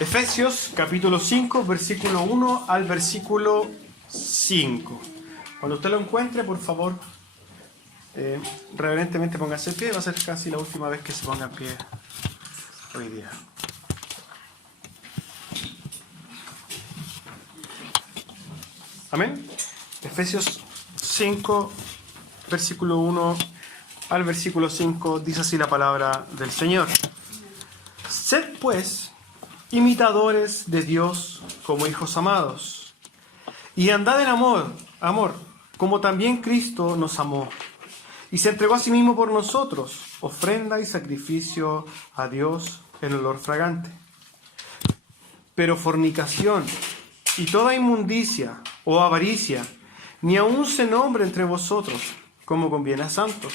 Efesios capítulo 5, versículo 1 al versículo 5. Cuando usted lo encuentre, por favor, reverentemente póngase en pie. Va a ser casi la última vez que se ponga en pie hoy día. Amén. Efesios 5, versículo 1 al versículo 5, dice así la palabra del Señor. Sed pues imitadores de Dios como hijos amados, y andad en amor, como también Cristo nos amó, y se entregó a sí mismo por nosotros, ofrenda y sacrificio a Dios en olor fragante. Pero fornicación y toda inmundicia o avaricia, ni aun se nombre entre vosotros, como conviene a santos,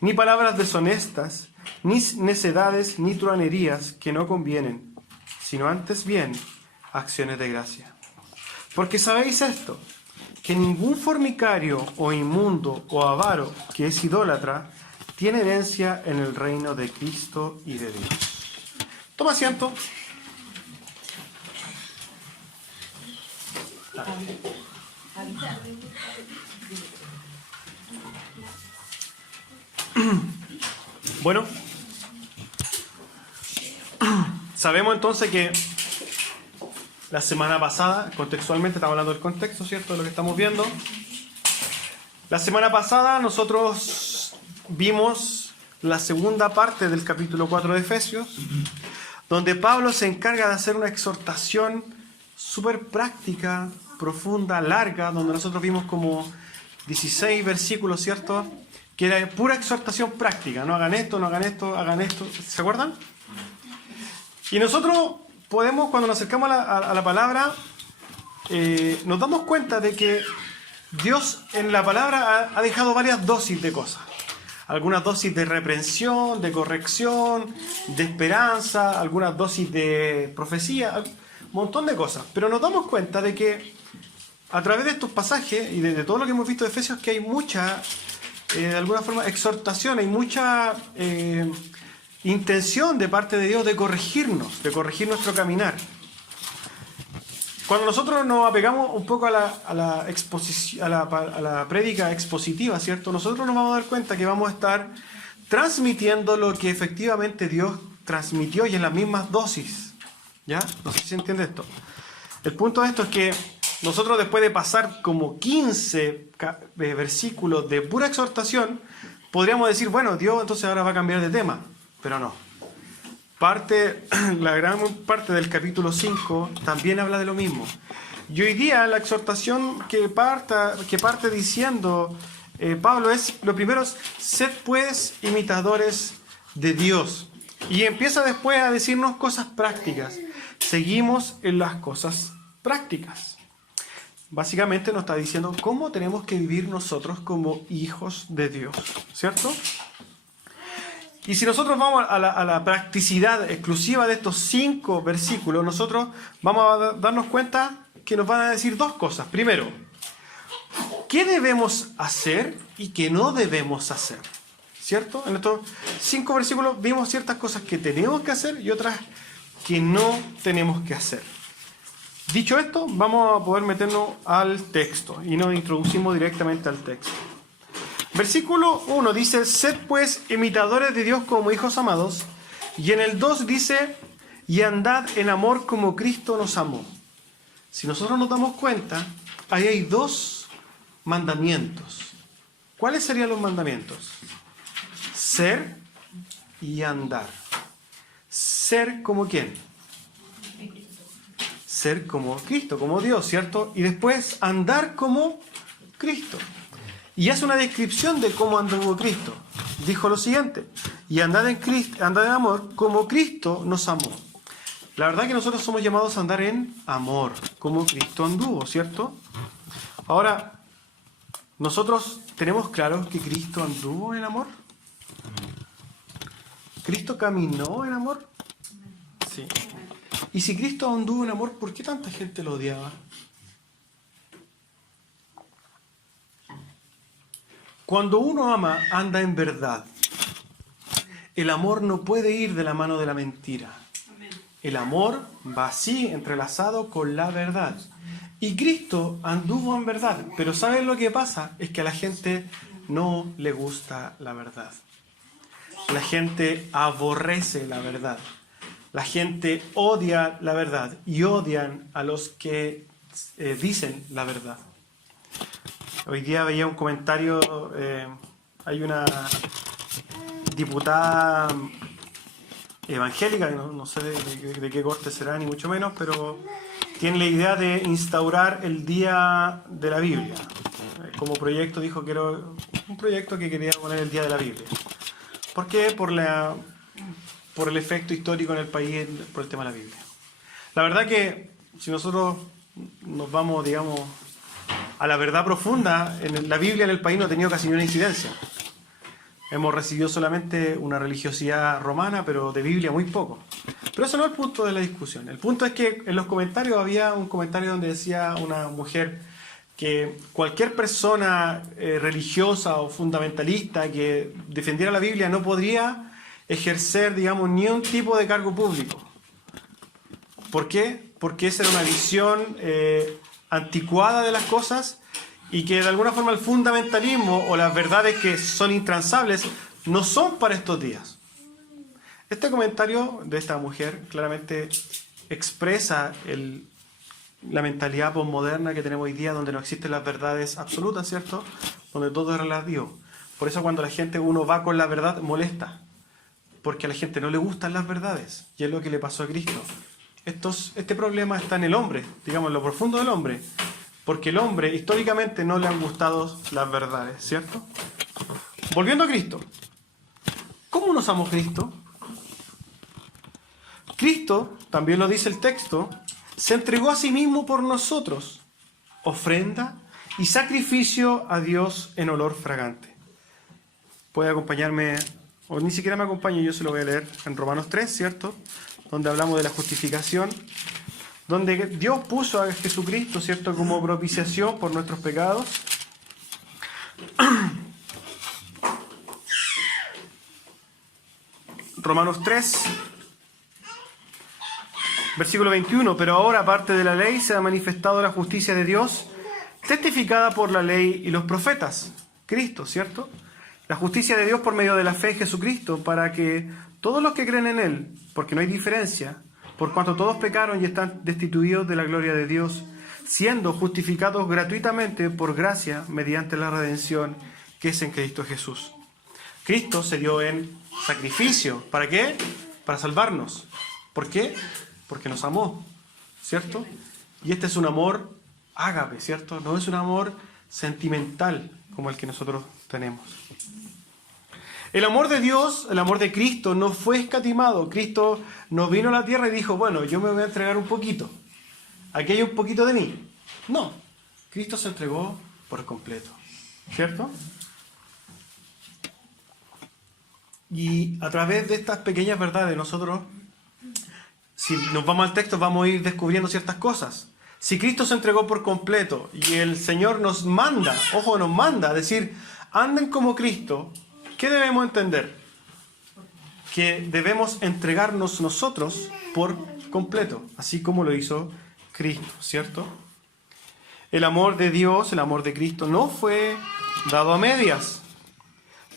ni palabras deshonestas, ni necedades, ni truhanerías que no convienen, sino antes bien acciones de gracia. Porque sabéis esto, que ningún fornicario o inmundo o avaro que es idólatra tiene herencia en el reino de Cristo y de Dios. Toma asiento. Bueno, sabemos entonces que la semana pasada, contextualmente estamos hablando del contexto, ¿cierto? De lo que estamos viendo. La semana pasada nosotros vimos la segunda parte del capítulo 4 de Efesios, donde Pablo se encarga de hacer una exhortación súper práctica, profunda, larga, donde nosotros vimos como 16 versículos, ¿cierto? Que era pura exhortación práctica. No hagan esto, no hagan esto, hagan esto. ¿Se acuerdan? Y nosotros podemos, cuando nos acercamos a la palabra, nos damos cuenta de que Dios en la palabra ha dejado varias dosis de cosas. Algunas dosis de reprensión, de corrección, de esperanza, algunas dosis de profecía, un montón de cosas. Pero nos damos cuenta de que a través de estos pasajes y de todo lo que hemos visto de Efesios, que hay mucha, de alguna forma, exhortación, hay mucha intención de parte de Dios de corregirnos, de corregir nuestro caminar. Cuando nosotros nos apegamos un poco a la prédica expositiva, ¿cierto? Nosotros nos vamos a dar cuenta que vamos a estar transmitiendo lo que efectivamente Dios transmitió y en las mismas dosis. ¿Ya? No sé si se entiende esto. El punto de esto es que nosotros, después de pasar como 15 versículos de pura exhortación, podríamos decir, bueno, Dios entonces ahora va a cambiar de tema. Pero no. La gran parte del capítulo 5 también habla de lo mismo. Y hoy día la exhortación que parte diciendo Pablo es, lo primero es, sed pues imitadores de Dios. Y empieza después a decirnos cosas prácticas. Seguimos en las cosas prácticas. Básicamente nos está diciendo cómo tenemos que vivir nosotros como hijos de Dios, ¿cierto? Y si nosotros vamos a la practicidad exclusiva de estos 5 versículos, nosotros vamos a darnos cuenta que nos van a decir dos cosas. Primero, ¿qué debemos hacer y qué no debemos hacer? ¿Cierto? En estos 5 versículos vimos ciertas cosas que tenemos que hacer y otras que no tenemos que hacer. Dicho esto, vamos a poder meternos al texto y nos introducimos directamente al texto. Versículo 1 dice, sed pues imitadores de Dios como hijos amados. Y en el 2 dice, y andad en amor como Cristo nos amó. Si nosotros nos damos cuenta, ahí hay 2 mandamientos. ¿Cuáles serían los mandamientos? Ser y andar. Ser como ¿quién? Ser como Cristo, como Dios, ¿cierto? Y después andar como Cristo. Y hace una descripción de cómo anduvo Cristo. Dijo lo siguiente, y andad en amor como Cristo nos amó. La verdad que nosotros somos llamados a andar en amor, como Cristo anduvo, ¿cierto? Ahora, ¿nosotros tenemos claro que Cristo anduvo en amor? ¿Cristo caminó en amor? Sí. Y si Cristo anduvo en amor, ¿por qué tanta gente lo odiaba? Cuando uno ama, anda en verdad. El amor no puede ir de la mano de la mentira. El amor va así entrelazado con la verdad. Y Cristo anduvo en verdad. Pero ¿saben lo que pasa? Es que a la gente no le gusta la verdad. La gente aborrece la verdad. La gente odia la verdad y odian a los que dicen la verdad. Hoy día veía un comentario, hay una diputada evangélica, no sé de qué corte será, ni mucho menos, pero tiene la idea de instaurar el Día de la Biblia. Como proyecto dijo que era un proyecto que quería poner el Día de la Biblia. ¿Por qué? Por el efecto histórico en el país, por el tema de la Biblia. La verdad que si nosotros nos vamos, digamos, a la verdad profunda, la Biblia en el país no ha tenido casi ni una incidencia. Hemos recibido solamente una religiosidad romana, pero de Biblia muy poco. Pero eso no es el punto de la discusión. El punto es que en los comentarios había un comentario donde decía una mujer que cualquier persona religiosa o fundamentalista que defendiera la Biblia no podría ejercer, digamos, ni un tipo de cargo público. ¿Por qué? Porque esa era una visión anticuada de las cosas y que de alguna forma el fundamentalismo o las verdades que son intransables no son para estos días. Este comentario de esta mujer claramente expresa la mentalidad posmoderna que tenemos hoy día, donde no existen las verdades absolutas, ¿cierto? Donde todo es relativo. Por eso cuando uno va con la verdad, molesta. Porque a la gente no le gustan las verdades. Y es lo que le pasó a Cristo. Este problema está en el hombre, digamos, en lo profundo del hombre. Porque el hombre, históricamente, no le han gustado las verdades, ¿cierto? Volviendo a Cristo. ¿Cómo nos amó Cristo? Cristo, también lo dice el texto, se entregó a sí mismo por nosotros, ofrenda y sacrificio a Dios en olor fragante. Puede acompañarme, o ni siquiera me acompañe, yo se lo voy a leer en Romanos 3, ¿cierto? Donde hablamos de la justificación, donde Dios puso a Jesucristo, ¿cierto?, como propiciación por nuestros pecados. Romanos 3, versículo 21, pero ahora, aparte de la ley, se ha manifestado la justicia de Dios, testificada por la ley y los profetas. Cristo, ¿cierto? La justicia de Dios por medio de la fe en Jesucristo, para que todos los que creen en Él, porque no hay diferencia, por cuanto todos pecaron y están destituidos de la gloria de Dios, siendo justificados gratuitamente por gracia mediante la redención que es en Cristo Jesús. Cristo se dio en sacrificio. ¿Para qué? Para salvarnos. ¿Por qué? Porque nos amó, ¿cierto? Y este es un amor ágape, ¿cierto? No es un amor sentimental como el que nosotros tenemos. El amor de Dios, el amor de Cristo no fue escatimado. Cristo no vino a la tierra y dijo, bueno, yo me voy a entregar un poquito. Aquí hay un poquito de mí. No, Cristo se entregó por completo, ¿cierto? Y a través de estas pequeñas verdades nosotros, si nos vamos al texto, vamos a ir descubriendo ciertas cosas. Si Cristo se entregó por completo y el Señor nos manda, ojo, nos manda a decir, anden como Cristo, ¿qué debemos entender? Que debemos entregarnos nosotros por completo, así como lo hizo Cristo, ¿cierto? El amor de Dios, el amor de Cristo no fue dado a medias.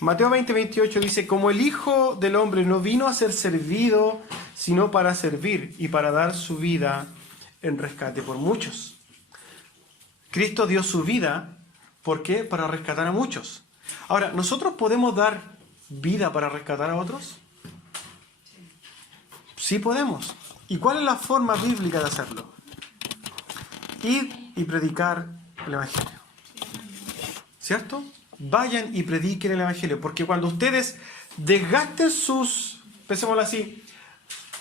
Mateo 20:28 dice, como el Hijo del Hombre no vino a ser servido, sino para servir y para dar su vida en rescate por muchos. Cristo dio su vida, ¿por qué? Para rescatar a muchos. Ahora, ¿nosotros podemos dar vida para rescatar a otros? Sí podemos. ¿Y cuál es la forma bíblica de hacerlo? Ir y predicar el Evangelio. ¿Cierto? Vayan y prediquen el Evangelio, porque cuando ustedes desgasten pensémoslo así,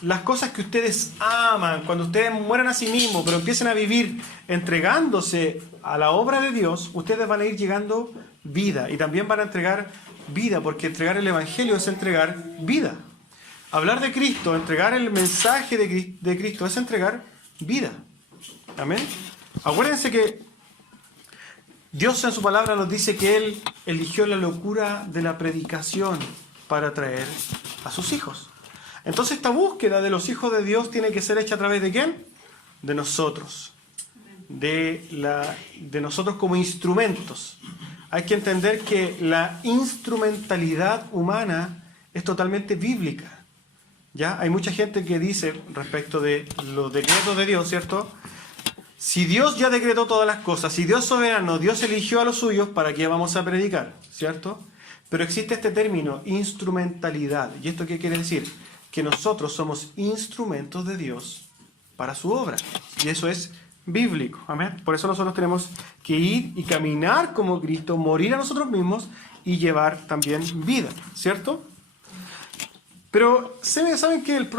las cosas que ustedes aman, cuando ustedes mueran a sí mismos, pero empiecen a vivir entregándose a la obra de Dios, ustedes van a ir llegando vida y también van a entregar vida, porque entregar el Evangelio es entregar vida. Hablar de Cristo, entregar el mensaje de Cristo es entregar vida. Amén. Acuérdense que Dios en su palabra nos dice que Él eligió la locura de la predicación para atraer a sus hijos. Entonces esta búsqueda de los hijos de Dios tiene que ser hecha a través de ¿quién? De nosotros. De nosotros como instrumentos. Hay que entender que la instrumentalidad humana es totalmente bíblica. ¿Ya? Hay mucha gente que dice respecto de los decretos de Dios, ¿cierto? Si Dios ya decretó todas las cosas, si Dios es soberano, Dios eligió a los suyos, ¿para qué vamos a predicar? ¿Cierto? Pero existe este término, instrumentalidad. ¿Y esto qué quiere decir? Que nosotros somos instrumentos de Dios para su obra. Y eso es bíblico. Amén. Por eso nosotros tenemos que ir y caminar como Cristo, morir a nosotros mismos y llevar también vida. ¿Cierto? Pero saben que el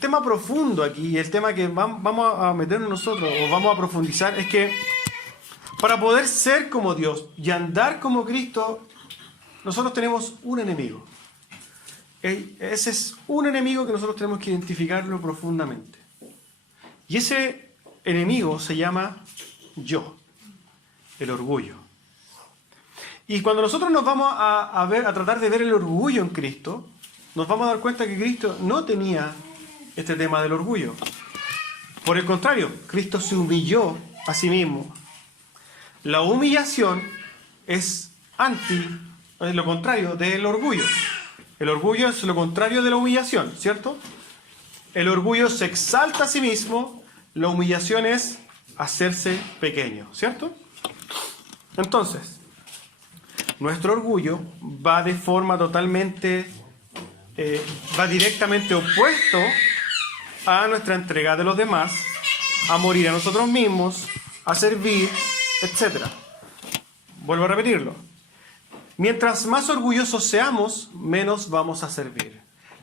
tema profundo aquí, el tema que vamos a meternos nosotros o vamos a profundizar, es que para poder ser como Dios y andar como Cristo, nosotros tenemos un enemigo. Ese es un enemigo que nosotros tenemos que identificarlo profundamente. Y ese enemigo se llama yo, el orgullo. Y cuando nosotros nos vamos a tratar de ver el orgullo en Cristo, nos vamos a dar cuenta que Cristo no tenía este tema del orgullo. Por el contrario, Cristo se humilló a sí mismo. La humillación es lo contrario del orgullo. El orgullo es lo contrario de la humillación, ¿cierto? El orgullo se exalta a sí mismo, la humillación es hacerse pequeño, ¿cierto? Entonces, nuestro orgullo va de forma totalmente... va directamente opuesto a nuestra entrega de los demás, a morir a nosotros mismos, a servir, etc. Vuelvo a repetirlo. Mientras más orgullosos seamos, menos vamos a servir,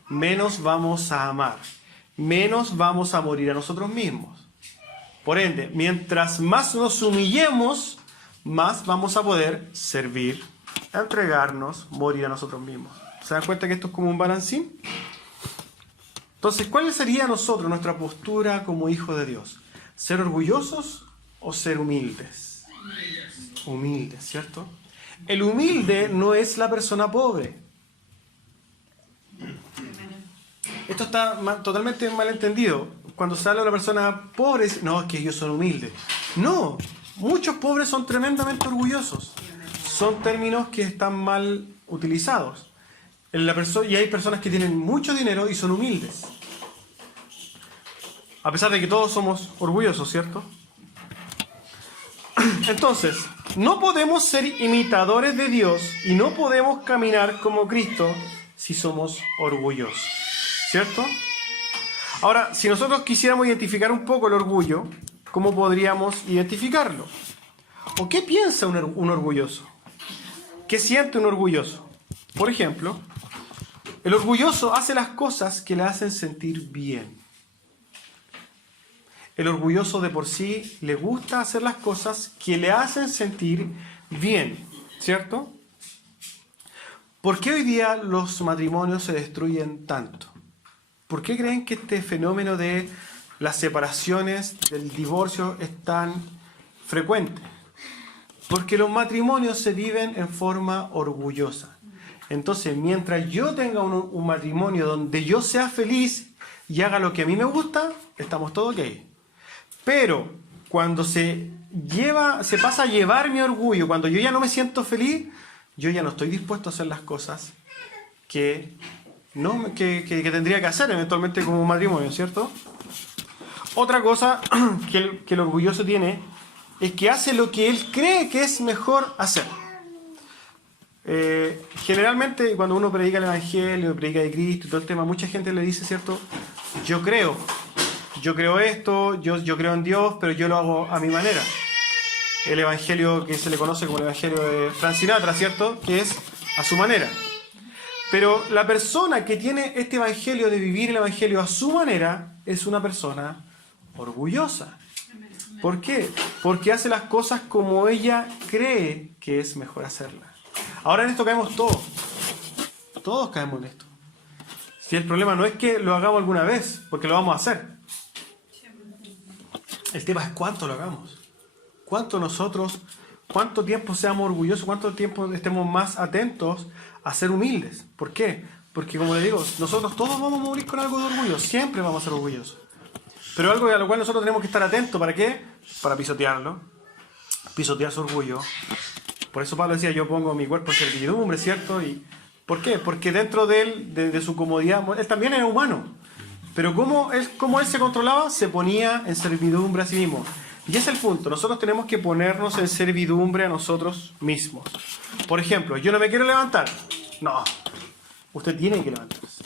menos vamos a amar, menos vamos a morir a nosotros mismos. Por ende, mientras más nos humillemos, más vamos a poder servir, entregarnos, morir a nosotros mismos. ¿Se dan cuenta que esto es como un balancín? Entonces, ¿cuál sería nuestra postura como hijos de Dios? ¿Ser orgullosos o ser humildes? Humildes, ¿cierto? El humilde no es la persona pobre. Esto está totalmente mal entendido. Cuando se habla de una persona pobre, no, es que ellos son humildes. No, muchos pobres son tremendamente orgullosos. Son términos que están mal utilizados. Y hay personas que tienen mucho dinero y son humildes. A pesar de que todos somos orgullosos, ¿cierto? Entonces, no podemos ser imitadores de Dios y no podemos caminar como Cristo si somos orgullosos, ¿cierto? Ahora, si nosotros quisiéramos identificar un poco el orgullo, ¿cómo podríamos identificarlo? ¿O qué piensa un orgulloso? ¿Qué siente un orgulloso? Por ejemplo, el orgulloso hace las cosas que le hacen sentir bien. El orgulloso de por sí le gusta hacer las cosas que le hacen sentir bien, ¿cierto? ¿Por qué hoy día los matrimonios se destruyen tanto? ¿Por qué creen que este fenómeno de las separaciones, del divorcio, es tan frecuente? Porque los matrimonios se viven en forma orgullosa. Entonces, mientras yo tenga un matrimonio donde yo sea feliz y haga lo que a mí me gusta, estamos todos ok. Pero cuando se pasa a llevar mi orgullo, cuando yo ya no me siento feliz, yo ya no estoy dispuesto a hacer las cosas que tendría que hacer eventualmente como un matrimonio, ¿cierto? Otra cosa que el orgulloso tiene es que hace lo que él cree que es mejor hacer. Generalmente cuando uno predica el Evangelio, predica de Cristo y todo el tema, mucha gente le dice, ¿cierto? Yo creo esto, yo creo en Dios, pero yo lo hago a mi manera. El Evangelio que se le conoce como el Evangelio de Frank Sinatra, ¿cierto? Que es a su manera. Pero la persona que tiene este Evangelio de vivir el Evangelio a su manera es una persona orgullosa. ¿Por qué? Porque hace las cosas como ella cree que es mejor hacerlas. Ahora en esto caemos todos. Todos caemos en esto. Si el problema no es que lo hagamos alguna vez, porque lo vamos a hacer. El tema es cuánto lo hagamos. Cuánto tiempo seamos orgullosos, cuánto tiempo estemos más atentos a ser humildes. ¿Por qué? Porque como le digo, nosotros todos vamos a morir con algo de orgullo, siempre vamos a ser orgullosos. Pero algo a lo cual nosotros tenemos que estar atentos, ¿para qué? Para pisotearlo, pisotear su orgullo. Por eso Pablo decía, yo pongo mi cuerpo en servidumbre, ¿cierto? ¿Y por qué? Porque dentro de él, de su comodidad, él también era humano. Pero ¿cómo él se controlaba? Se ponía en servidumbre a sí mismo. Y ese es el punto. Nosotros tenemos que ponernos en servidumbre a nosotros mismos. Por ejemplo, yo no me quiero levantar. No. Usted tiene que levantarse.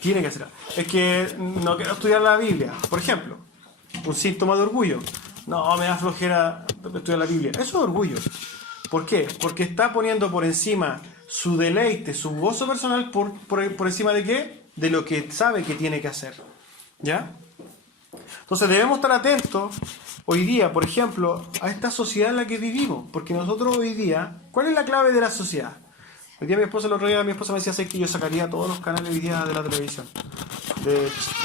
Tiene que hacerlo. Es que no quiero estudiar la Biblia. Por ejemplo, un síntoma de orgullo. No, me da flojera estudiar la Biblia. Eso es orgullo. ¿Por qué? Porque está poniendo por encima su deleite, su gozo personal, por encima de ¿qué? De lo que sabe que tiene que hacer. ¿Ya? Entonces debemos estar atentos hoy día, por ejemplo, a esta sociedad en la que vivimos. Porque nosotros hoy día, ¿cuál es la clave de la sociedad? Hoy día el otro día mi esposa me decía sé que yo sacaría todos los canales hoy día de la televisión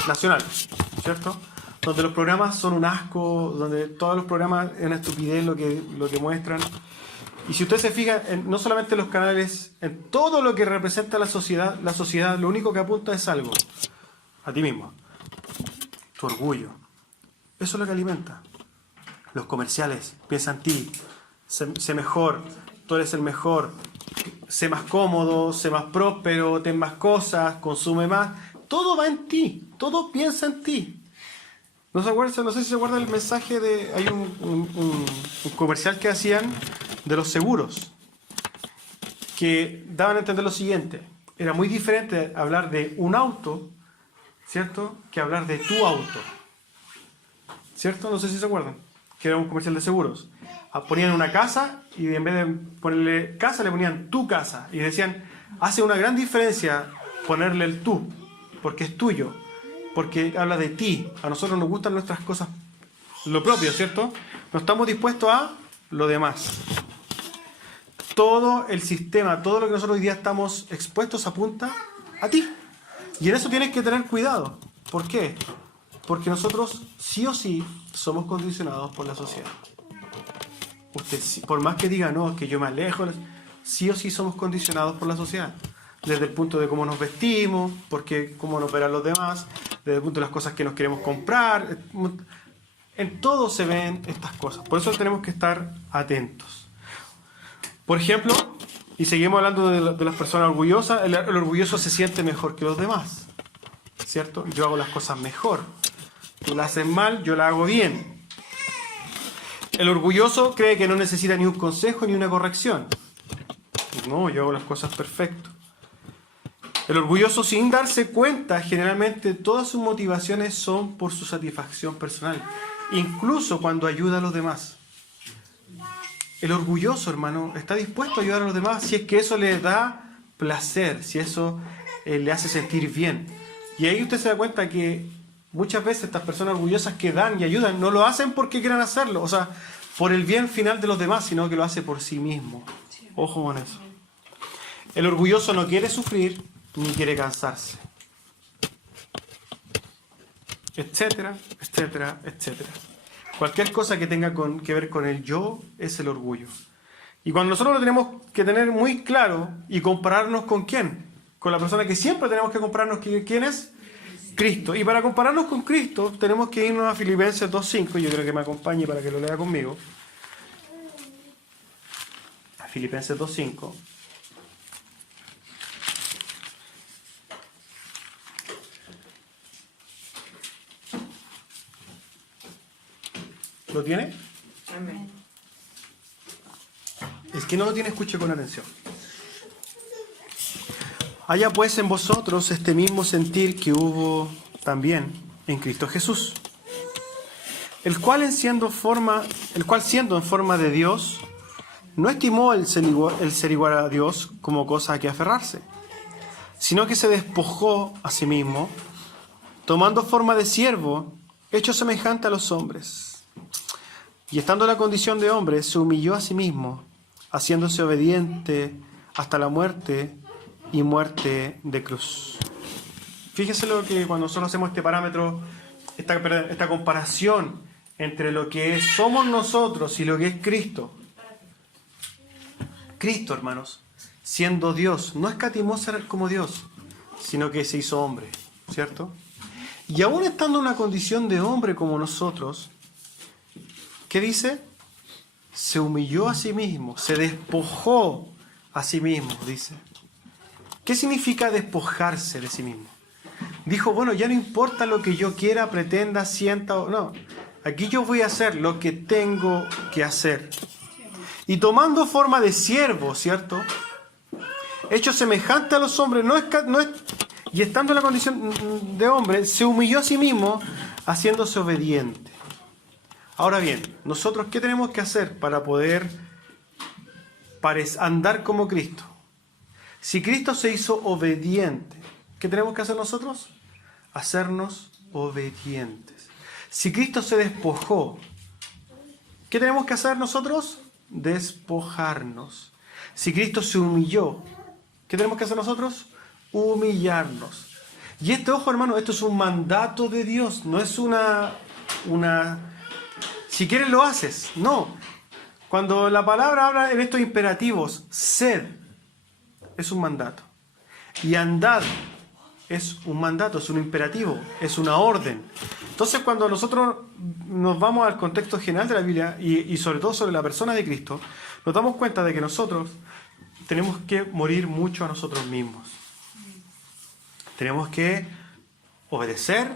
nacional, ¿cierto? Donde los programas son un asco, donde todos los programas es una estupidez lo que muestran. Y si usted se fija, no solamente en los canales, en todo lo que representa la sociedad lo único que apunta es algo, a ti mismo, tu orgullo. Eso es lo que alimenta. Los comerciales, piensa en ti, sé mejor, tú eres el mejor, sé más cómodo, sé más próspero, ten más cosas, consume más. Todo va en ti, todo piensa en ti. No sé si se acuerdan el mensaje de... Hay un comercial que hacían de los seguros, que daban a entender lo siguiente. Era muy diferente hablar de un auto, ¿cierto?, que hablar de tu auto. ¿Cierto? No sé si se acuerdan. Que era un comercial de seguros. Ponían una casa y en vez de ponerle casa le ponían tu casa. Y decían, hace una gran diferencia ponerle el tú, porque es tuyo. Porque habla de ti. A nosotros nos gustan nuestras cosas, lo propio, ¿cierto? No estamos dispuestos a lo demás. Todo el sistema, todo lo que nosotros hoy día estamos expuestos apunta a ti. Y en eso tienes que tener cuidado. ¿Por qué? Porque nosotros sí o sí somos condicionados por la sociedad. Usted, por más que diga, no, es que yo me alejo, sí o sí somos condicionados por la sociedad. Desde el punto de cómo nos vestimos, porque cómo nos verán los demás, desde el punto de las cosas que nos queremos comprar. En todo se ven estas cosas. Por eso tenemos que estar atentos. Por ejemplo, y seguimos hablando de las personas orgullosas, el orgulloso se siente mejor que los demás, ¿cierto? Yo hago las cosas mejor. Tú las haces mal, yo las hago bien. El orgulloso cree que no necesita ni un consejo ni una corrección. No, yo hago las cosas perfecto. El orgulloso, sin darse cuenta, generalmente todas sus motivaciones son por su satisfacción personal, incluso cuando ayuda a los demás. El orgulloso, hermano, está dispuesto a ayudar a los demás si es que eso le da placer, si eso le hace sentir bien. Y ahí usted se da cuenta que muchas veces estas personas orgullosas que dan y ayudan no lo hacen porque quieran hacerlo, o sea, por el bien final de los demás, sino que lo hace por sí mismo. Ojo con eso. El orgulloso no quiere sufrir ni quiere cansarse. Etcétera, etcétera, etcétera. Cualquier cosa que tenga que ver con el yo es el orgullo. Y cuando nosotros lo tenemos que tener muy claro y compararnos con quién, con la persona que siempre tenemos que compararnos, ¿quién es? Cristo. Y para compararnos con Cristo tenemos que irnos a Filipenses 2.5, yo creo que me acompañe para que lo lea conmigo. A Filipenses 2.5. ¿Lo tiene? Amén. Es que no lo tiene, escuche con atención. Haya pues en vosotros este mismo sentir que hubo también en Cristo Jesús, el cual siendo en forma de Dios, no estimó el ser igual a Dios como cosa a que aferrarse, sino que se despojó a sí mismo, tomando forma de siervo, hecho semejante a los hombres. Y estando en la condición de hombre, se humilló a sí mismo, haciéndose obediente hasta la muerte y muerte de cruz. Fíjese lo que cuando nosotros hacemos este parámetro, esta comparación entre lo que somos nosotros y lo que es Cristo. Cristo, hermanos, siendo Dios, no escatimó ser como Dios, sino que se hizo hombre, ¿cierto? Y aún estando en una condición de hombre como nosotros, ¿qué dice? Se humilló a sí mismo, se despojó a sí mismo, dice. ¿Qué significa despojarse de sí mismo? Dijo, bueno, ya no importa lo que yo quiera, pretenda, sienta o no. Aquí yo voy a hacer lo que tengo que hacer. Y tomando forma de siervo, ¿cierto? Hecho semejante a los hombres, y estando en la condición de hombre, se humilló a sí mismo, haciéndose obediente. Ahora bien, nosotros, ¿qué tenemos que hacer para poder andar como Cristo? Si Cristo se hizo obediente, ¿qué tenemos que hacer nosotros? Hacernos obedientes. Si Cristo se despojó, ¿qué tenemos que hacer nosotros? Despojarnos. Si Cristo se humilló, ¿qué tenemos que hacer nosotros? Humillarnos. Y ojo hermano, esto es un mandato de Dios, no es una si quieres lo haces, no. Cuando la palabra habla en estos imperativos, sed, es un mandato. Y andad es un mandato, es un imperativo, es una orden. Entonces cuando nosotros nos vamos al contexto general de la Biblia y sobre todo sobre la persona de Cristo, nos damos cuenta de que nosotros tenemos que morir mucho a nosotros mismos. Tenemos que obedecer,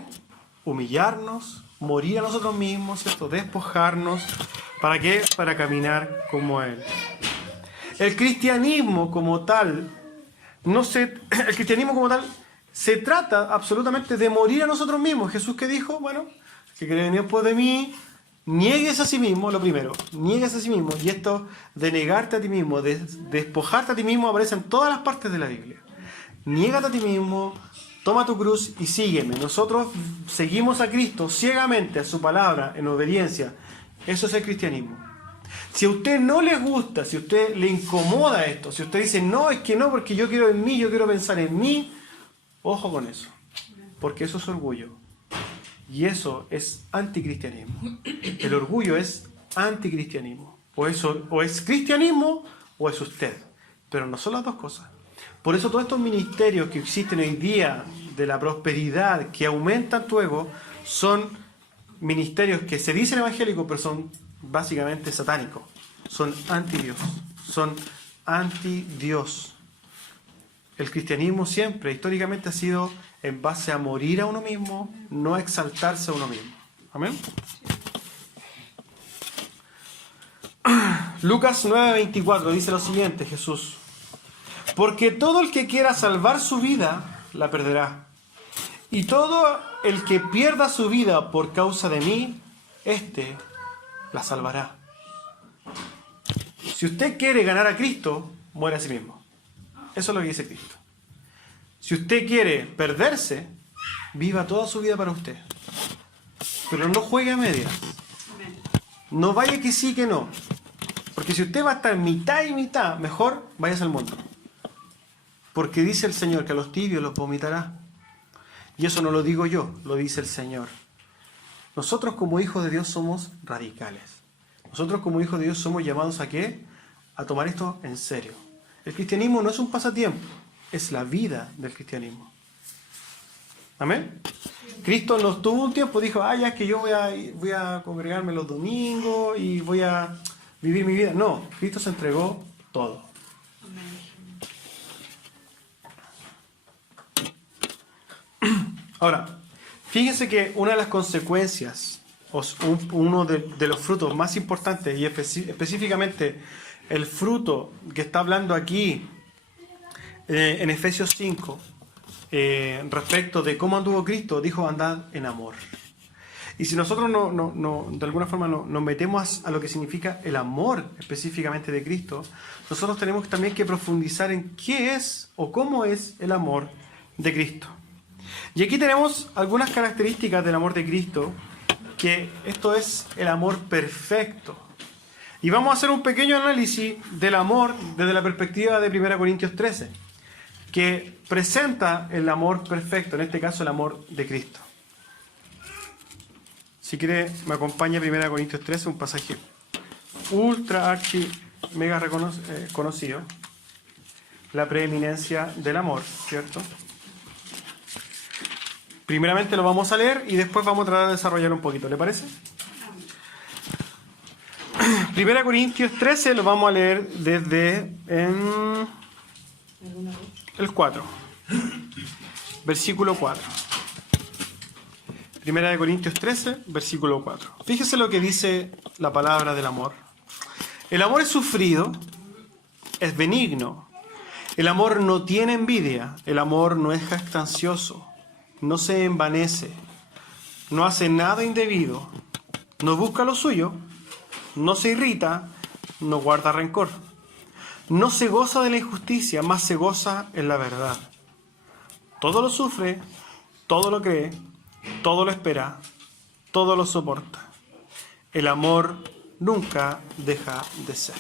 humillarnos, morir a nosotros mismos, ¿cierto? Despojarnos. ¿Para qué? Para caminar como Él. El cristianismo como tal, el cristianismo como tal se trata absolutamente de morir a nosotros mismos. Jesús que dijo, bueno, que cree venir después de mí, niegues a sí mismo, lo primero, niegues a sí mismo. Y esto de negarte a ti mismo, de despojarte a ti mismo, aparece en todas las partes de la Biblia. Niégate a ti mismo, toma tu cruz y sígueme. Nosotros seguimos a Cristo ciegamente, a su palabra, en obediencia. Eso es el cristianismo. Si a usted no le gusta, si a usted le incomoda esto, si usted dice, no, es que no, porque yo quiero en mí, yo quiero pensar en mí, ojo con eso. Porque eso es orgullo. Y eso es anticristianismo. El orgullo es anticristianismo. O es cristianismo o es usted. Pero no son las dos cosas. Por eso todos estos ministerios que existen hoy día de la prosperidad, que aumentan tu ego, son ministerios que se dicen evangélicos, pero son básicamente satánicos. Son anti-Dios. Son anti-Dios. El cristianismo siempre, históricamente, ha sido en base a morir a uno mismo, no a exaltarse a uno mismo. Amén. Lucas 9:24 dice lo siguiente, Jesús. Porque todo el que quiera salvar su vida, la perderá. Y todo el que pierda su vida por causa de mí, la salvará. Si usted quiere ganar a Cristo, muere a sí mismo. Eso es lo que dice Cristo. Si usted quiere perderse, viva toda su vida para usted. Pero no juegue a medias. No vaya que sí, que no. Porque si usted va a estar mitad y mitad, mejor váyase al mundo. Porque dice el Señor que a los tibios los vomitará. Y eso no lo digo yo, lo dice el Señor. Nosotros como hijos de Dios somos radicales. Nosotros como hijos de Dios somos llamados ¿a qué? A tomar esto en serio. El cristianismo no es un pasatiempo, es la vida del cristianismo. ¿Amén? Cristo nos tuvo un tiempo, dijo, ya es que yo voy a congregarme los domingos y voy a vivir mi vida. No, Cristo se entregó todo. Ahora, fíjense que una de las consecuencias, uno de los frutos más importantes, y específicamente el fruto que está hablando aquí en Efesios 5, respecto de cómo anduvo Cristo, dijo andad en amor. Y si nosotros de alguna forma nos metemos a lo que significa el amor específicamente de Cristo, nosotros tenemos también que profundizar en qué es o cómo es el amor de Cristo. Y aquí tenemos algunas características del amor de Cristo, que esto es el amor perfecto. Y vamos a hacer un pequeño análisis del amor desde la perspectiva de 1 Corintios 13, que presenta el amor perfecto, en este caso el amor de Cristo. Si quiere, me acompaña 1 Corintios 13, un pasaje ultra archi mega conocido. la preeminencia del amor, ¿cierto? Primeramente lo vamos a leer y después vamos a tratar de desarrollarlo un poquito, ¿le parece? 1 Corintios 13 lo vamos a leer desde el 4, versículo 4. 1 Corintios 13, versículo 4. Fíjese lo que dice la palabra del amor. El amor es sufrido, es benigno. El amor no tiene envidia. El amor no es jactancioso. No se envanece. No hace nada indebido. No busca lo suyo. No se irrita. No guarda rencor. No se goza de la injusticia, más se goza en la verdad. Todo lo sufre, todo lo cree, todo lo espera, todo lo soporta. El amor nunca deja de ser.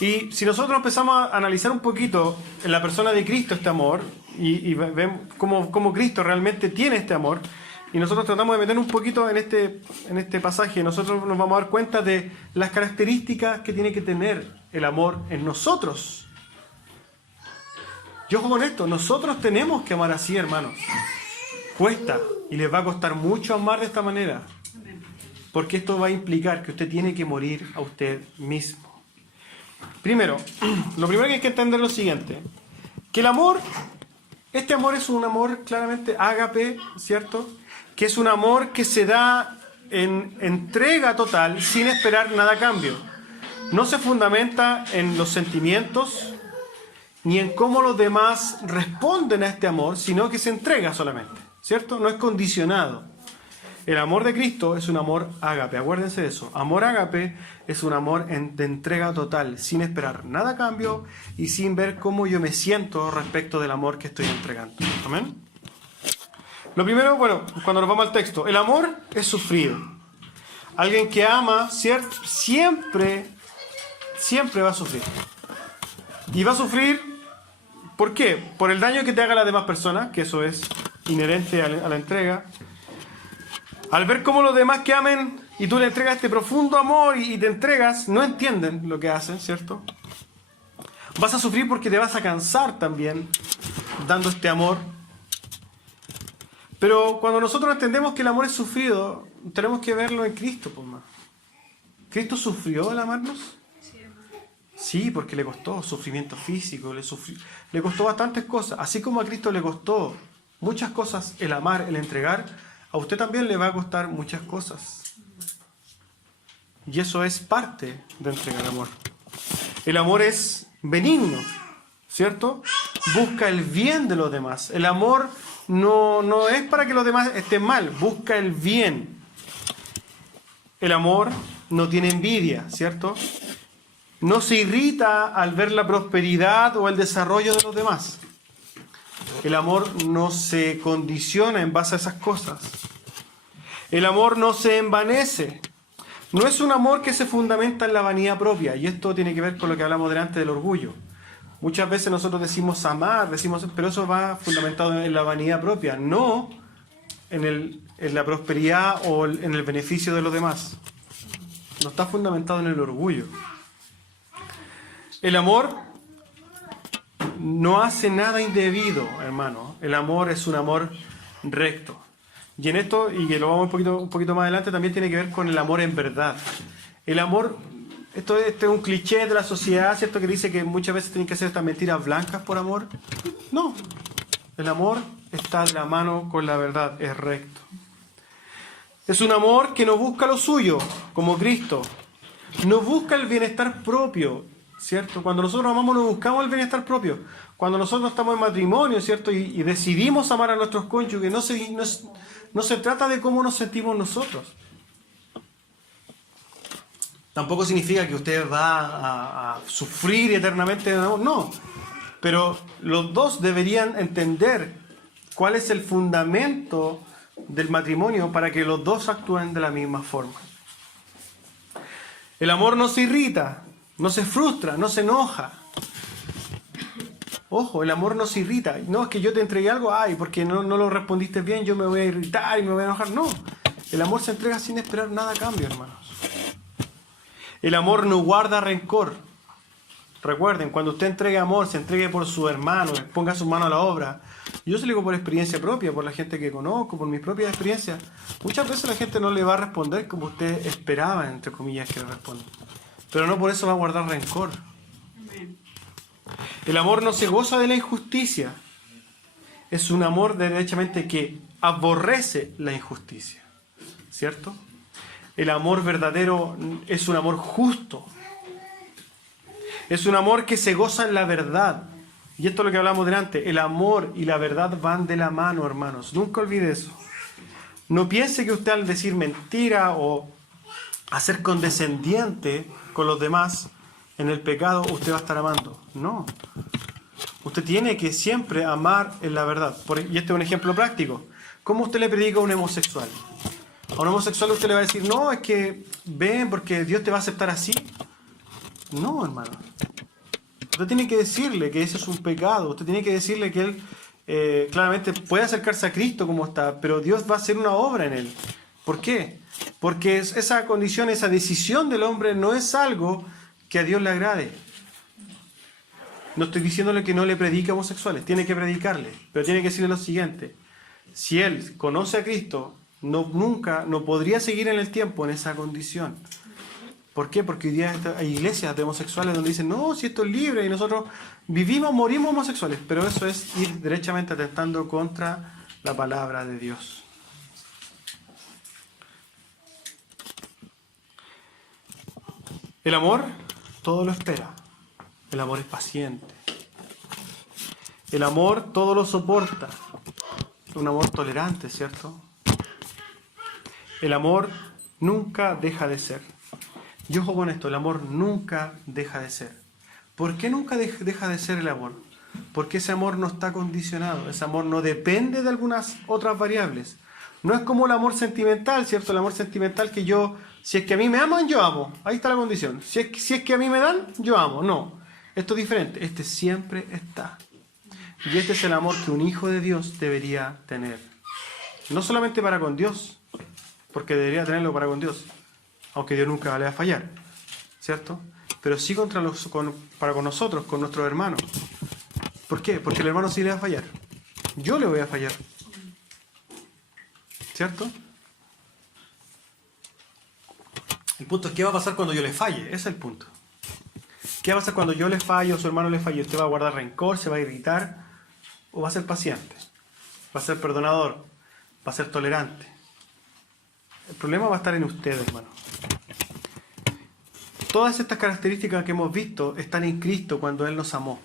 Y si nosotros empezamos a analizar un poquito en la persona de Cristo este amor, y vemos cómo Cristo realmente tiene este amor, y nosotros tratamos de meter un poquito en este pasaje, nosotros nos vamos a dar cuenta de las características que tiene que tener el amor en nosotros. Yo con esto, nosotros tenemos que amar así, hermanos. Cuesta, y les va a costar mucho amar de esta manera, porque esto va a implicar que usted tiene que morir a usted mismo. Primero, lo primero que hay que entender es lo siguiente, que el amor, este amor es un amor claramente ágape, ¿cierto? Que es un amor que se da en entrega total sin esperar nada a cambio. No se fundamenta en los sentimientos ni en cómo los demás responden a este amor, sino que se entrega solamente, ¿cierto? No es condicionado. El amor de Cristo es un amor ágape, acuérdense de eso. Amor ágape es un amor de entrega total, sin esperar nada a cambio y sin ver cómo yo me siento respecto del amor que estoy entregando. ¿Amén? Lo primero, bueno, cuando nos vamos al texto, el amor es sufrido. Alguien que ama siempre va a sufrir. Y va a sufrir, ¿por qué? Por el daño que te haga a las demás personas, que eso es inherente a la entrega. Al ver cómo los demás que amen y tú le entregas este profundo amor y te entregas, no entienden lo que hacen, ¿cierto? Vas a sufrir porque te vas a cansar también dando este amor. Pero cuando nosotros entendemos que el amor es sufrido, tenemos que verlo en Cristo, pues, más. ¿Cristo sufrió al amarnos? Sí, porque le costó sufrimiento físico, le costó bastantes cosas. Así como a Cristo le costó muchas cosas el amar, el entregar, a usted también le va a costar muchas cosas. Y eso es parte de entregar amor. El amor es benigno, ¿cierto? Busca el bien de los demás. El amor no es para que los demás estén mal, busca el bien. El amor no tiene envidia, ¿cierto? No se irrita al ver la prosperidad o el desarrollo de los demás. El amor no se condiciona en base a esas cosas. El amor no se envanece. No es un amor que se fundamenta en la vanidad propia. Y esto tiene que ver con lo que hablamos delante del orgullo. Muchas veces nosotros decimos amar, pero eso va fundamentado en la vanidad propia, no en la prosperidad o en el beneficio de los demás. No está fundamentado en el orgullo. El amor no hace nada indebido, hermano. El amor es un amor recto. Y en esto, y que lo vamos un poquito más adelante, también tiene que ver con el amor en verdad. El amor, esto es un cliché de la sociedad, ¿cierto? Que dice que muchas veces tienen que hacer estas mentiras blancas por amor. No. El amor está de la mano con la verdad, es recto. Es un amor que no busca lo suyo, como Cristo. No busca el bienestar propio, ¿cierto? Cuando nosotros amamos no buscamos el bienestar propio. Cuando nosotros estamos en matrimonio, ¿cierto? Y decidimos amar a nuestros cónyuges, no se trata de cómo nos sentimos nosotros. Tampoco significa que usted va a sufrir eternamente, no. Pero los dos deberían entender cuál es el fundamento del matrimonio para que los dos actúen de la misma forma. El amor no se irrita, no se frustra, no se enoja. Ojo, el amor no se irrita. No, es que yo te entregué algo, porque no lo respondiste bien, yo me voy a irritar y me voy a enojar. No, el amor se entrega sin esperar nada a cambio, hermanos. El amor no guarda rencor. Recuerden, cuando usted entregue amor, se entregue por su hermano, ponga su mano a la obra. Yo se lo digo por experiencia propia, por la gente que conozco, por mis propias experiencias. Muchas veces la gente no le va a responder como usted esperaba, entre comillas, que le responda. Pero no por eso va a guardar rencor. El amor no se goza de la injusticia. Es un amor derechamente que aborrece la injusticia. ¿Cierto? El amor verdadero es un amor justo. Es un amor que se goza en la verdad. Y esto es lo que hablamos delante. El amor y la verdad van de la mano, hermanos. Nunca olvide eso. No piense que usted al decir mentira o a ser condescendiente con los demás en el pecado, usted va a estar amando. No. Usted tiene que siempre amar en la verdad. Y este es un ejemplo práctico. ¿Cómo usted le predica a un homosexual? A un homosexual usted le va a decir, no, es que ven porque Dios te va a aceptar así. No, hermano. Usted tiene que decirle que eso es un pecado. Usted tiene que decirle que él claramente puede acercarse a Cristo como está, pero Dios va a hacer una obra en él. ¿Por qué? Porque esa condición, esa decisión del hombre no es algo que a Dios le agrade. No estoy diciéndole que no le predique a homosexuales, tiene que predicarle, pero tiene que decirle lo siguiente. Si él conoce a Cristo, nunca podría seguir en el tiempo en esa condición. ¿Por qué? Porque hoy día hay iglesias de homosexuales donde dicen, no, si esto es libre y nosotros morimos homosexuales. Pero eso es ir derechamente atentando contra la palabra de Dios. El amor todo lo espera. El amor es paciente. El amor todo lo soporta. Un amor tolerante, ¿cierto? El amor nunca deja de ser. Y ojo con esto, el amor nunca deja de ser. ¿Por qué nunca deja de ser el amor? Porque ese amor no está condicionado, ese amor no depende de algunas otras variables. No es como el amor sentimental, ¿cierto? El amor sentimental que si es que a mí me aman, yo amo. Ahí está la condición. Si es que a mí me dan, yo amo. No, esto es diferente. Este siempre está. Y este es el amor que un hijo de Dios debería tener. No solamente para con Dios, porque debería tenerlo para con Dios, aunque Dios nunca le va a fallar, ¿cierto? Pero sí para con nosotros, con nuestros hermanos. ¿Por qué? Porque el hermano sí le va a fallar. Yo le voy a fallar. ¿Cierto? El punto es, ¿qué va a pasar cuando yo le falle? Ese es el punto. ¿Qué va a pasar cuando yo le fallo o su hermano le falle? ¿Usted va a guardar rencor, se va a irritar o va a ser paciente? ¿Va a ser perdonador? ¿Va a ser tolerante? El problema va a estar en usted, hermano. Todas estas características que hemos visto están en Cristo cuando Él nos amó.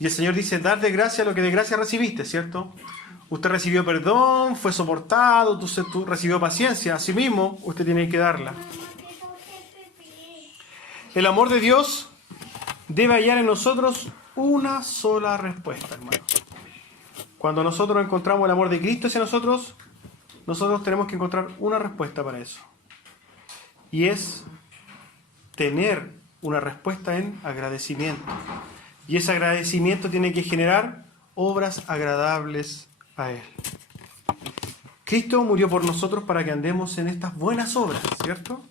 Y el Señor dice, dar de gracia lo que de gracia recibiste, ¿cierto? Usted recibió perdón, fue soportado, tú recibió paciencia. Asimismo, usted tiene que darla. El amor de Dios debe hallar en nosotros una sola respuesta, hermano. Cuando nosotros encontramos el amor de Cristo hacia nosotros tenemos que encontrar una respuesta para eso. Y es tener una respuesta en agradecimiento. Y ese agradecimiento tiene que generar obras agradables a Él. Cristo murió por nosotros para que andemos en estas buenas obras, ¿cierto?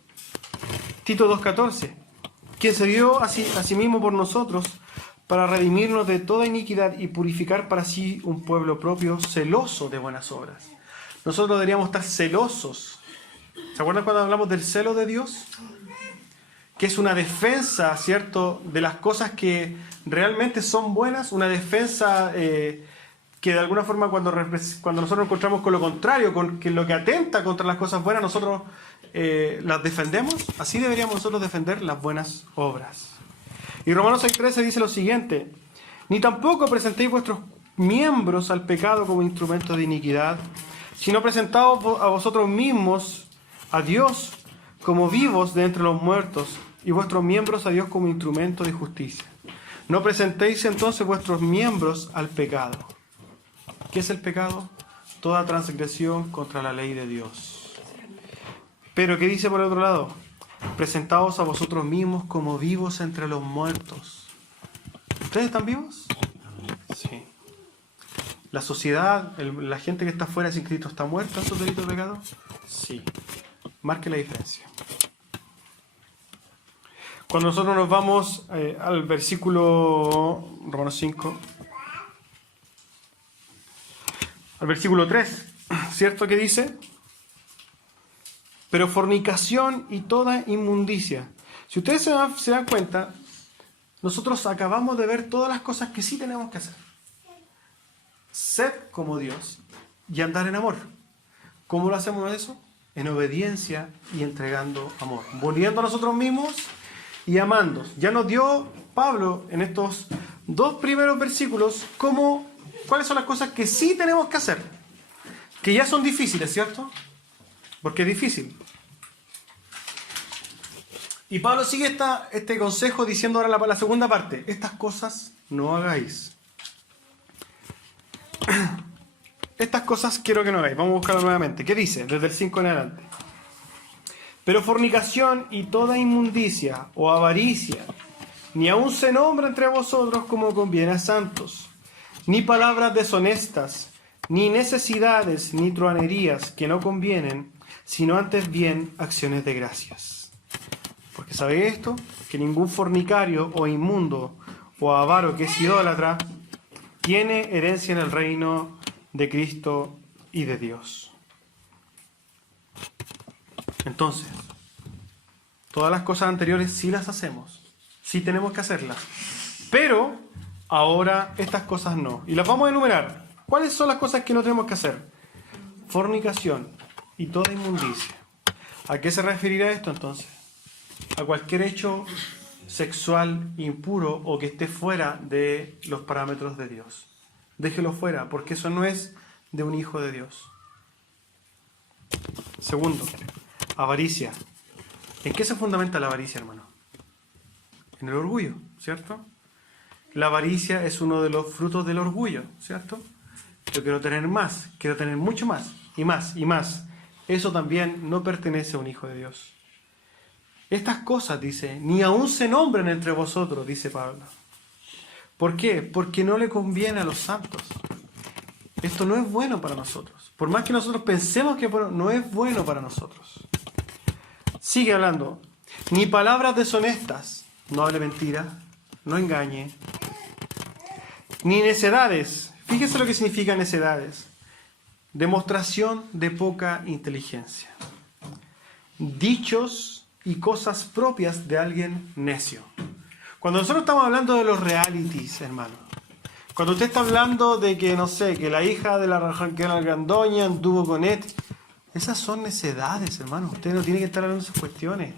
Tito 2:14, quien se dio a sí mismo por nosotros para redimirnos de toda iniquidad y purificar para sí un pueblo propio celoso de buenas obras. Nosotros deberíamos estar celosos. ¿Se acuerdan cuando hablamos del celo de Dios? Que es una defensa, ¿cierto?, de las cosas que realmente son buenas, una defensa que de alguna forma cuando nosotros nos encontramos con lo contrario, con que lo que atenta contra las cosas buenas, nosotros las defendemos. Así deberíamos nosotros defender las buenas obras. Y Romanos 6:13 dice lo siguiente, ni tampoco presentéis vuestros miembros al pecado como instrumentos de iniquidad, sino presentaos a vosotros mismos a Dios como vivos de entre los muertos, y vuestros miembros a Dios como instrumento de justicia. No presentéis entonces vuestros miembros al pecado. ¿Qué es el pecado? Toda transgresión contra la ley de Dios. Pero ¿qué dice por el otro lado? Presentaos a vosotros mismos como vivos entre los muertos. ¿Ustedes están vivos? Sí. ¿La sociedad, la gente que está fuera sin Cristo está muerta en sus delitos de pecado? Sí. Marque la diferencia. Cuando nosotros nos vamos al versículo Romanos 5, al versículo 3, ¿cierto que dice? Pero fornicación y toda inmundicia. Si ustedes se dan cuenta, nosotros acabamos de ver todas las cosas que sí tenemos que hacer. Ser como Dios y andar en amor. ¿Cómo lo hacemos eso? En obediencia y entregando amor. Volviendo a nosotros mismos y amando. Ya nos dio Pablo en estos 2 primeros versículos cuáles son las cosas que sí tenemos que hacer. Que ya son difíciles, ¿cierto? Porque es difícil. Y Pablo sigue este consejo diciendo ahora la segunda parte. Estas cosas no hagáis. Estas cosas quiero que no hagáis. Vamos a buscarlo nuevamente. ¿Qué dice? Desde el 5 en adelante. Pero fornicación y toda inmundicia o avaricia, ni aun se nombra entre vosotros como conviene a santos, ni palabras deshonestas, ni necesidades, ni truanerías que no convienen, sino antes bien acciones de gracias. Porque ¿sabéis esto? Que ningún fornicario o inmundo o avaro que es idólatra tiene herencia en el reino de Cristo y de Dios. Entonces, todas las cosas anteriores sí las hacemos, sí tenemos que hacerlas, pero ahora estas cosas no. Y las vamos a enumerar. ¿Cuáles son las cosas que no tenemos que hacer? Fornicación y toda inmundicia. ¿A qué se referirá esto entonces? A cualquier hecho sexual impuro o que esté fuera de los parámetros de Dios. Déjelo fuera, porque eso no es de un hijo de Dios. Segundo, avaricia. ¿En qué se fundamenta la avaricia, hermano? En el orgullo, ¿cierto? La avaricia es uno de los frutos del orgullo, ¿cierto? Yo quiero tener más, quiero tener mucho más, y más, y más. Eso también no pertenece a un hijo de Dios. Estas cosas, dice, ni aún se nombran entre vosotros, dice Pablo. ¿Por qué? Porque no le conviene a los santos. Esto no es bueno para nosotros. Por más que nosotros pensemos que es bueno, no es bueno para nosotros. Sigue hablando. Ni palabras deshonestas, no hable mentira, no engañe. Ni necedades. Fíjese lo que significa necedades. Demostración de poca inteligencia. Dichos y cosas propias de alguien necio. Cuando nosotros estamos hablando de los realities, hermano, cuando usted está hablando de que, no sé, que la hija de la Raquel Argandoña anduvo con Ed, esas son necedades, hermano. Usted no tiene que estar hablando de esas cuestiones.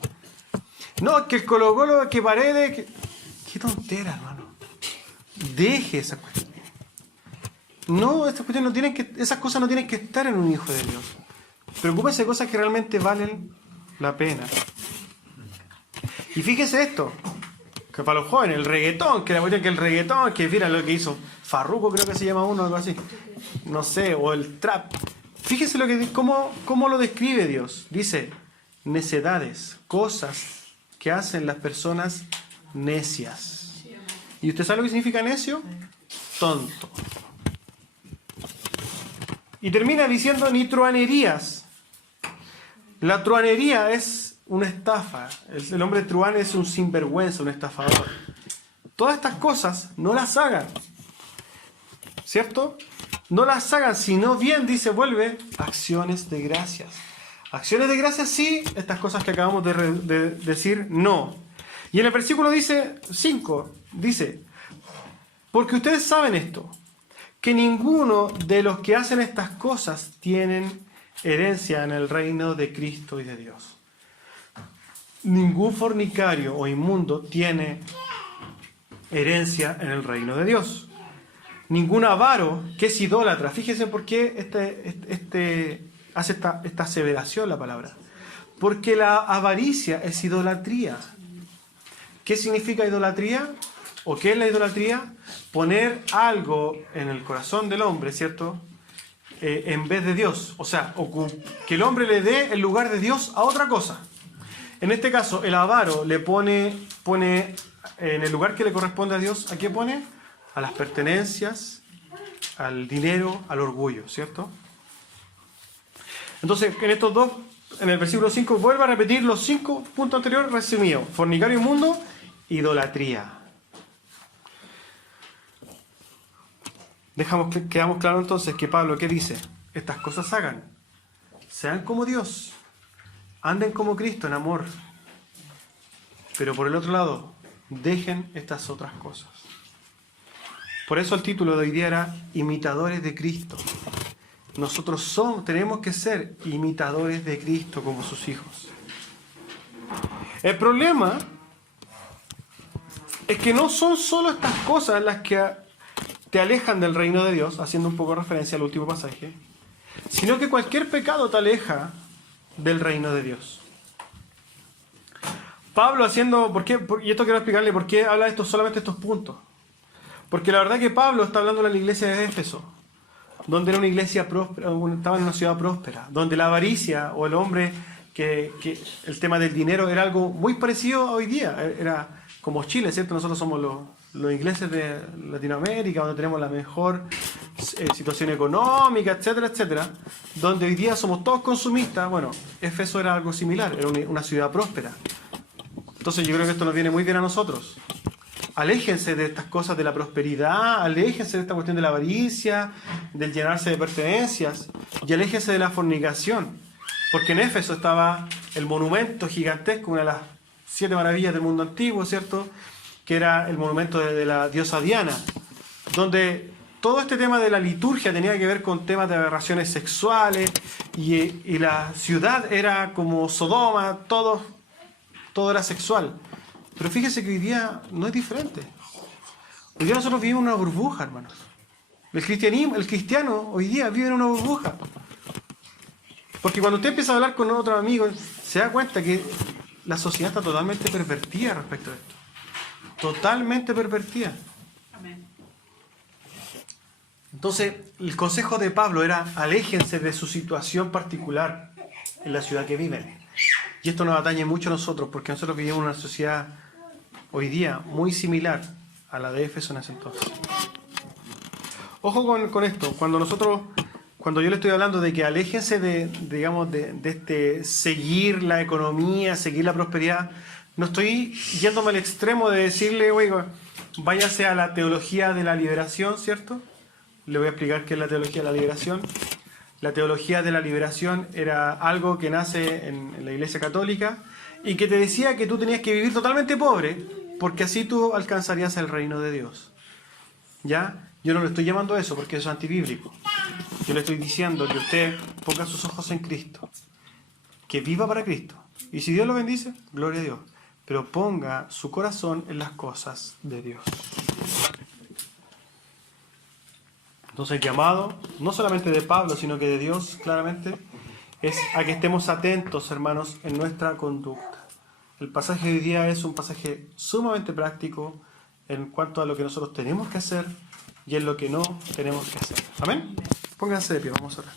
No, que el Colo-Colo, que Paredes, qué tontera, hermano. Deje esa cuestión. No, esas cosas no tienen que estar en un hijo de Dios. Preocúpese de cosas que realmente valen la pena. Y fíjese esto, que para los jóvenes, el reggaetón, que el reggaetón, que mira lo que hizo Farruko, creo que se llama uno, algo así. No sé, o el trap. Fíjese cómo lo describe Dios. Dice, necedades, cosas que hacen las personas necias. ¿Y usted sabe lo que significa necio? Tonto. Y termina diciendo ni truanerías. La truanería es una estafa. El hombre truán es un sinvergüenza, un estafador. Todas estas cosas no las hagan. ¿Cierto? No las hagan, sino bien, dice, vuelve, acciones de gracias. Acciones de gracias sí, estas cosas que acabamos de decir, no. Y en el versículo 5, dice, porque ustedes saben esto, que ninguno de los que hacen estas cosas tienen herencia en el reino de Cristo y de Dios. Ningún fornicario o inmundo tiene herencia en el reino de Dios. Ningún avaro que es idólatra. Fíjense por qué hace esta aseveración la palabra. Porque la avaricia es idolatría. ¿Qué significa idolatría? ¿O qué es la idolatría? Poner algo en el corazón del hombre, ¿cierto? En vez de Dios. O sea, que el hombre le dé el lugar de Dios a otra cosa. En este caso, el avaro le pone en el lugar que le corresponde a Dios, ¿a qué pone? A las pertenencias, al dinero, al orgullo, ¿cierto? Entonces, en estos dos en el versículo 5, vuelve a repetir los 5 puntos anteriores resumidos. Fornicario inmundo, idolatría. Quedamos claro entonces que Pablo, ¿qué dice? Estas cosas hagan. Sean como Dios. Anden como Cristo en amor. Pero por el otro lado, dejen estas otras cosas. Por eso el título de hoy día era Imitadores de Cristo. Nosotros tenemos que ser imitadores de Cristo como sus hijos. El problema es que no son solo estas cosas las que te alejan del reino de Dios, haciendo un poco referencia al último pasaje, sino que cualquier pecado te aleja del reino de Dios. Pablo y esto quiero explicarle por qué habla de solamente estos puntos. Porque la verdad que Pablo está hablando de la iglesia de Éfeso, donde era una iglesia próspera, estaba en una ciudad próspera, donde la avaricia o el hombre, que el tema del dinero era algo muy parecido a hoy día. Era como Chile, ¿cierto? Nosotros somos los ingleses de Latinoamérica, donde tenemos la mejor situación económica, etcétera, etcétera, donde hoy día somos todos consumistas. Bueno, Éfeso era algo similar, era una ciudad próspera. Entonces yo creo que esto nos viene muy bien a nosotros. Aléjense de estas cosas de la prosperidad, aléjense de esta cuestión de la avaricia, del llenarse de pertenencias, y aléjense de la fornicación. Porque en Éfeso estaba el monumento gigantesco, una de las 7 maravillas del mundo antiguo, ¿cierto? Que era el monumento de la diosa Diana, donde todo este tema de la liturgia tenía que ver con temas de aberraciones sexuales, y la ciudad era como Sodoma, todo era sexual. Pero fíjese que hoy día no es diferente. Hoy día nosotros vivimos en una burbuja, hermanos. El cristiano hoy día vive en una burbuja. Porque cuando usted empieza a hablar con otros amigos, se da cuenta que la sociedad está totalmente pervertida respecto a esto. Totalmente pervertida. Amén. Entonces, el consejo de Pablo era: aléjense de su situación particular en la ciudad que viven. Y esto nos atañe mucho a nosotros, porque nosotros vivimos en una sociedad hoy día muy similar a la de Éfeso en ese entonces. Ojo con esto, cuando yo le estoy hablando de que aléjense de este seguir la economía, seguir la prosperidad, no estoy yéndome al extremo de decirle, oiga, váyase a la teología de la liberación, ¿cierto? Le voy a explicar qué es la teología de la liberación. La teología de la liberación era algo que nace en la Iglesia Católica y que te decía que tú tenías que vivir totalmente pobre, porque así tú alcanzarías el reino de Dios. ¿Ya? Yo no le estoy llamando eso porque eso es antibíblico. Yo le estoy diciendo que usted ponga sus ojos en Cristo, que viva para Cristo. Y si Dios lo bendice, gloria a Dios. Pero ponga su corazón en las cosas de Dios. Entonces el llamado, no solamente de Pablo, sino que de Dios, claramente, es a que estemos atentos, hermanos, en nuestra conducta. El pasaje de hoy día es un pasaje sumamente práctico en cuanto a lo que nosotros tenemos que hacer y en lo que no tenemos que hacer. Amén. Pónganse de pie, vamos a orar.